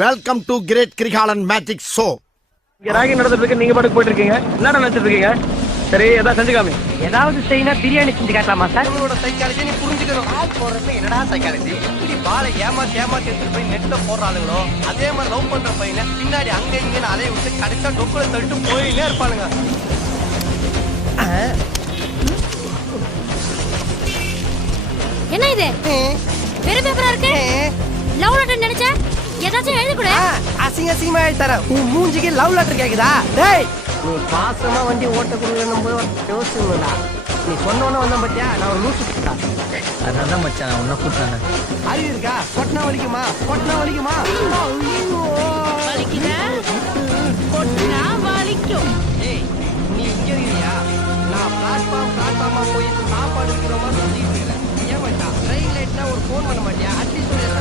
Welcome to great கிரிகாலன் magic show. இங்க ராகி நடந்துட்டு இருக்கு, நீங்க பாட்டுக்கு போயிட்டு இருக்கீங்க. என்னடா நினைச்சிட்டு இருக்கீங்க? சரி, ஏதாவது செஞ்சுக்காமி. ஏதாவது செய்யினா பிரியாணி செஞ்சு காட்டலாமா சார்? உங்களோட சைக்காலஜி நீ புரிஞ்சுக்கணும். ஆள் போடுறப்ப என்னடா சைக்காலஜி? எப்படி பாலை ஏமாத்தி எடுத்துட்டு போய் நெட்ல போடுறாளுங்களோ அதே மாதிரி லவ் பண்ற பையனை பின்னாடி அங்க இங்கன்னு அலைய விட்டு கடைசியா டொக்குல தள்ளிட்டு போயிலே இருப்பானுங்க. என்ன இது வெறும் பேப்பரா இருக்கு? லவ் லெட்டர் நினைச்ச ஏதாச்சும் எழுதி கொடு. அசிங்கமா எழுதி தரேன். உன் மூஞ்சிக்கு லவ் லெட்டர் கேக்குதா? டேய், நீ பாசமா வண்டி ஓட்ட கொடுக்கணும் போது யோசிச்சுடா. நீ சொன்னோன்னு வந்த பத்தியா நான் லூசு கிட்டா. அதான் மச்சான் உன்ன கூட்டானே. அறிவு இருக்கா? கொட்டினா வலிக்குமா? வலிக்குதா? கொட்டினா வலிக்கும். ஏய், நீ இங்க இருக்கியா? நான் பிளாட்ஃபார்மா போய் சாப்பாடு இருக்கிற மாதிரி சொல்லிட்டு இருக்கிறேன். ஏன் மச்சான் ட்ரெயின் லைட்னா ஒரு ஃபோன் பண்ண மாட்டியா? அட்லீஸ்ட்